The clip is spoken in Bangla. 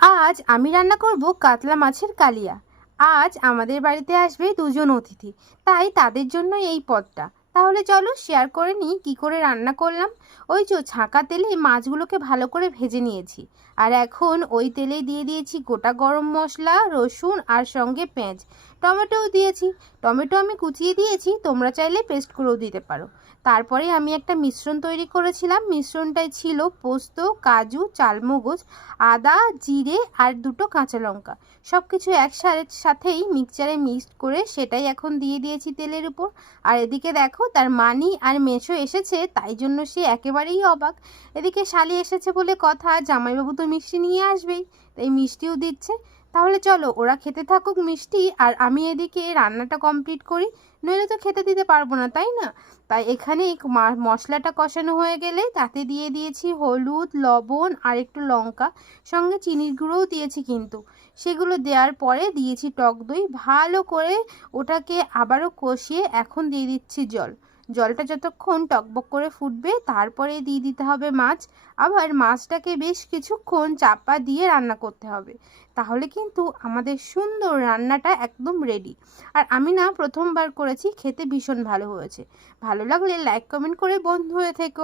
আজ আমি রান্না করব কাতলা মাছের কালিয়া। আজ আমাদের বাড়িতে আসবে দুজন অতিথি, তাই তাদের জন্য এই পদটা। তাহলে চলো শেয়ার করে নিই কী করে রান্না করলাম। ওই যে ছাঁকা তেলে মাছগুলোকে ভালো করে ভেজে নিয়েছি, আর এখন ওই তেলেই দিয়ে দিয়েছি গোটা গরম মশলা, রসুন আর সঙ্গে পেঁয়াজ, টমেটোও দিয়েছি। টমেটো আমি কুচিয়ে দিয়েছি, তোমরা চাইলে পেস্ট করেও দিতে পারো। তারপরে আমি একটা মিশ্রণ তৈরি করেছিলাম। মিশ্রণটাই ছিল পোস্ত, কাজু, চালমগজ, আদা, জিরে আর দুটো কাঁচা লঙ্কা। সব কিছু একসাথেই মিক্সচারে মিক্সড করে সেটাই এখন দিয়ে দিয়েছি তেলের উপর। আর এদিকে দেখো তার মানি আর মেসো এসেছে, তাই জন্য সে একেবারেই অবাক। এদিকে শালি এসেছে বলে কথা, জামাইবাবু তো মিষ্টি নিয়ে আসবেই, তাই মিষ্টিও দিচ্ছে। তাহলে চলো ওরা খেতে থাকুক মিষ্টি, আর আমি এদিকে রান্নাটা কমপ্লিট করি, নইলে তো খেতে দিতে পারবো না, তাই না? তাই এখানে মশলাটা কষানো হয়ে গেলে তাতে দিয়ে দিয়েছি হলুদ, লবণ আর একটু লঙ্কা, সঙ্গে চিনির গুঁড়োও দিয়েছি কিন্তু। সেগুলো দেওয়ার পরে দিয়েছি টক দই। ভালো করে ওটাকে আবারও কষিয়ে এখন দিয়ে দিচ্ছি জল। জলটা যতক্ষণ টকবক করে ফুটবে তারপরে দিয়ে দিতে হবে মাছ। আবার মাছটাকে বেশ কিছুক্ষণ চাপা দিয়ে রান্না করতে হবে, তাহলে কিন্তু আমাদের সুন্দর রান্নাটা একদম রেডি। আর আমি না প্রথমবার করেছি, খেতে ভীষণ ভালো হয়েছে। ভালো লাগলে লাইক কমেন্ট করে বন্ধু হয়ে থেকো।